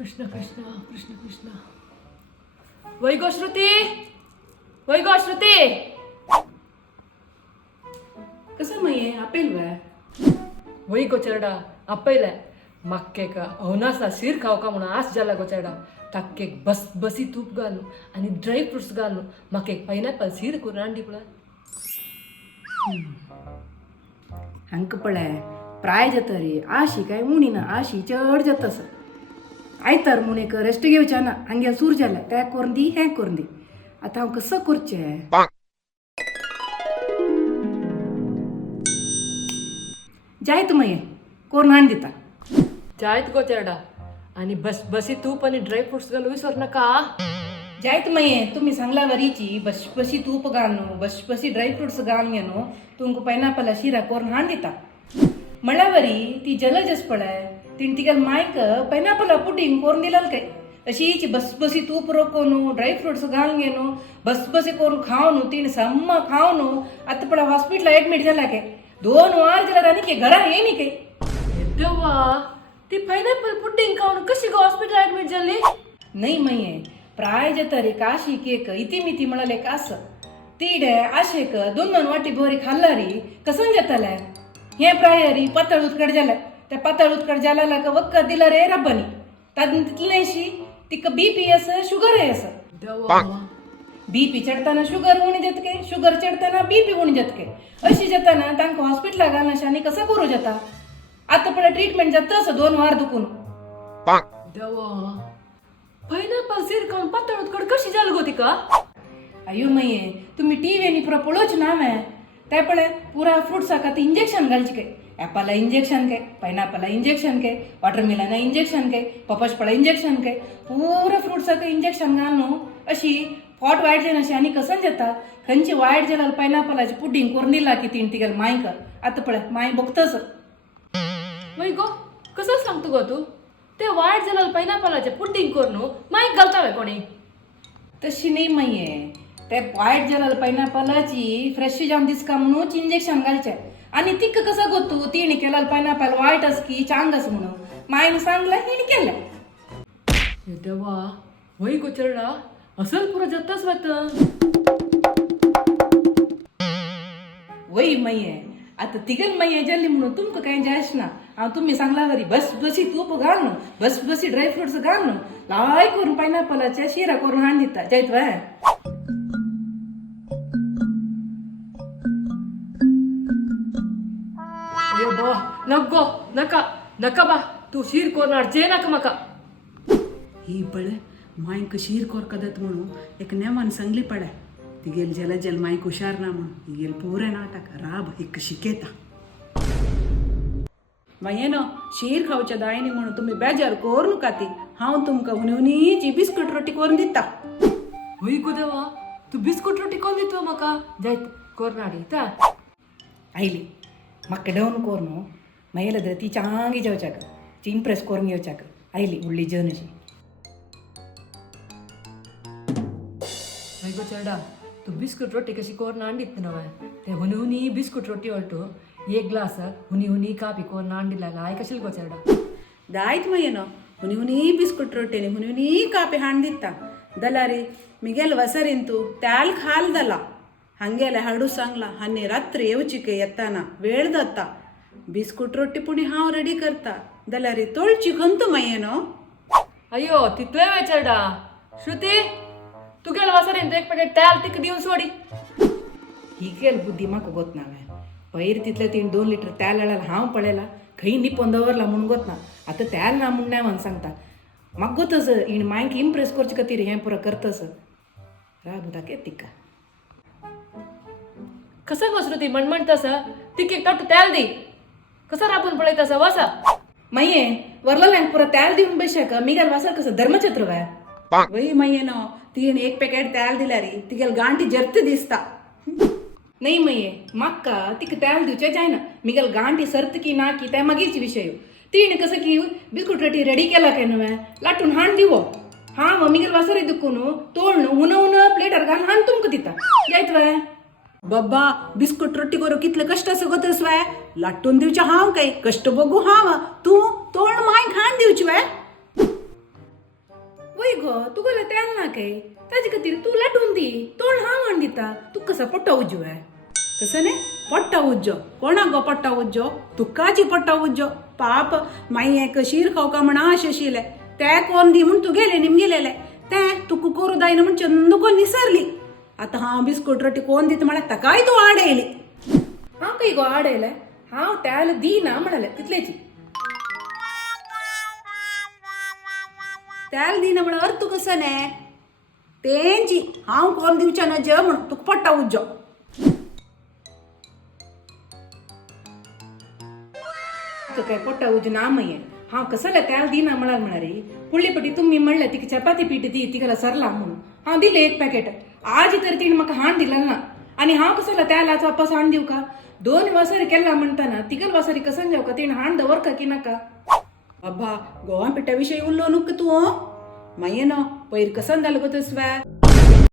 कृष्ण कृष्ण कृष्ण कृष्ण. वैगो श्रुती, वैगो श्रुती. कसं मये आपेल बाय वैगो चेडा आपयलाय मक्केक अवनासा शीर खावका म्हणून आस जाला गो चेडा. ताक्केक बस बसी तूप घालू आणि ड्राय फ्रुट्स घालू म्हाका पायनॅपल शीर करून हाडली पळय. हंक पळय प्राय जाता रे आशी काय मुणीना आशी चढ जातस आयतार मुणेक रेस्ट घेवच्या ना हंगे सूर जाला त्या करून दी हें करून दी आता हांव कसं करचें जायत मये कोण हाण दिता जायत गो चेडा आणि बस बसी तूप आणि ड्राय फ्रुट्स घालू विसर नका. जायत मये तुम्ही सांगला वरीची बशी तूप घालनो बशी ड्राय फ्रुट्स घालून येनो तुमकां पायनॅपल शिरा करून हाण दिता म्हणल्या वरी ती जलजस पळय तीन तिका मायक पायनॅपल पुडिंग करून दिलाल काय अशीच बसी तूप रोकोनु ड्राय फ्रुट्स घालून येनो बसी करून खावनु तीन सम्म खावनु आता पळय हॉस्पिटल ऍडमिट झाला काय 2 वार झाला आणि के घरा येईनी काय देवा ती पायनॅपल पुडिंग खाऊन कशी गो हॉस्पिटल ऍडमिट झाली. नाही मये प्राय तरी काशी केक इति मिती म्हणाले कास तीडे आशेक 2 वाटी बोरी खाल्लारी कसं जातालाय हे प्रायरी पातळ उतकड झाला त्या पातळ उतकड झाला का वक्क दिला रे रब्बानी तादून तितलेशी तिक बीपी असं शुगर आहे असं देवा बीपी चढताना शुगर उणी देत के शुगर चढताना बीपी उणी देत के अशी जाताना तांका हॉस्पिटल घालना आणि कसं करू जाता आता पण ट्रीटमेंट जात असं 2 वार दुखून देवा पायनॅपल शीर खाऊन पातळ उतकड कशी झाली गो तिका. अयो मये तुम्ही टीव्हीनी पुरा पळोच ना मैं त्या पळे पुरा फ्रुट्स का इंजेक्शन घालची काय ऍपलला इंजेक्शन काय पायनॅपलला इंजेक्शन काय वॉटरमेलनला इंजेक्शन काय पपसपळा इंजेक्शन काय पुरा फ्रुट्स का इंजेक्शन घालनो अशी फॉट वाईट जायना आणि कसं जाता खंयची वाईट जाला पायनॅपलाची पुडिंग करून दिला की तीन तिगल मायक आता पळे माय बघतस वैगो कसं सांगतो गो तू ते वाईट झालं पायनॅपलाचे पुडिंग करून माईक घालतावे कोणी. तशी नाही मये ते वाईट झालं पायनॅपलाची फ्रेश जाऊन दिसका म्हणून इंजेक्शन घालचे आणि तिक कसं गोतू तिने केलं पायनॅपल वाईट अस की चांगस म्हणून मायने सांगलं हिने केलं. देवा वैगो चेडा असल पुरा जातच वाट. वय मये आता तिघन मये जल्ली म्हणून तुमक काय जायस ना तुम्ही सांगला वरी बसी तूप घालनो बसी ड्राय फ्रुट्स घालनो लाय करून पायनॅपलच्या शिरा करून हाण दिता जायत वय. बा नको नका नका बा तू शीर कोरणार जे नका मका. ही पळे मायक शीर कोर कदत म्हणून एक नेमान सांगली पडे ती गेल जल जल मायक हुशार ना म्हणून ती गेल पुरे नाटक राब एक शिकेता मायेनो शीर खावच्या दायनी म्हणून तुम्ही बेजार कोर नका ती हांव तुमकां हुनी बिस्कुट रोटी करून दिता. वैगो देवा तू बिस्कुट रोटी कोण दितो मका जायत कोरनाडी ता आयली म्हाका डवून कोर न्हू मागीर ती चांगी जेवच्याक ती इम्प्रेस करून घेवच्याक आयली व्हडली जन अशी. वैगो चेडा तू बिस्कुट रोटी कशी कोरून हांडीत नवय ते हुनी हुनी बिस्कुट रोटी ಹೊರಟು एक ग्लास हुनी हुनी कापी कोरून हांडिला आय कशेल गो चेडा. दायत मायेनो हुनी बिस्कुट रोटीने हुनी कापे हाण दिता दलारी मिगेल वसरीन तू त्याल खाल दला हंगेले हाडू सांगला हानी रात्री येवचिके येताना वेळ जाता बिस्कुट रोटी पुणी हांव रेडी करता दलारी तोळची खंतू मायेनो. अयो तितले वे चेडा श्रुती तू गेल वासरेन एक पॅकेट तेल तिक दिवन सोडी. ही केल बुद्धी म्हाका गोत ना पयर तितले 2 लिटर तेल हाडला हांव पळयला खंय निपोन दवरला म्हणून गोत ना आता तेल ना म्हूण नाही म्हणून सांगता म्हाका गोतस इन मायक इम्प्रेस करचे खातीर हें पुरो करतस राब दाखय तिका. कसं गो श्रुती म्हणतस तिक एक ताट तेल दी कसं राबून पळयतस वासा. माये वरला पुरो तेल दिवन बसशाक मिगाल वासर कसं धर्मछत्र वाय. वही मायेनो तीन एक पॅकेट तेल दिल्यारी तिगेल गांठी जर्त दिसता. नाही मये म्हाका तिका तेल दिवचें जायना मिगाल गांठी सर्त की ना की त्या मागीरची विशय तिणे कसं की बिस्कुट रोटी रेडी केला काय न्हू लाटून हाण दिवो हांव मिगाल वासर दुखून तोळण उन प्लेटार घालून हाण तुमकां दिता जायत वय. बाबा बिस्कुट रोटी करू कितले कष्ट सगोतस वाय लाटून दिवचे हांव काय कष्ट बघू हांव तू तोंड माय खाण दिवची वाय. वय गो तुगेलं त्याल ना काय ताजे खातीर तू लाटून दी तोंड हांव हाण दिता तू कसा पट्टा उजो आहे तसं नाही पट्टा उज्जो कोणाक गो पट्टा उज्जो तुकाची पट्टा उज्जो पाप माई एक शीर खावका म्हण आश आशिले ते कोण दी म्हण तुगेले निमगेलेले ते तुका करू दायना म्हण चंद कोण निसरली आता हांव बिस्कुट रोटी कोण दिता म्हळ्यार ताकाय तू आड येयली हांव काही गो आडयलें हांव त्याला दिना म्हणाले तितलेची त्याला दिना म्हण अर्थ कसं ने तेंची हांव कोण दिवच्या ना ज म्हण तुका पट्टा उज्जो तो काय पट्टा उज ना मये हांव कसले त्याला दिना म्हणाल म्हणा रे फुडली पटी तुम्ही म्हणलं तिका चपाती पीठ दी तिका सरला म्हणून हांव दिले एक पॅकेट आज तरी तिने म्हाका हाण दिला ना आणि हांव कसला त्याला आज वापस हाण दिव का 2 वासारी केला म्हणताना तिगल वासारी कसन जाव का तिने हाण दवर का की नाका अब्बा गोवा पिठा विषयी उरलो नुक तू माये नो पयर कसन जालो गो तसव्या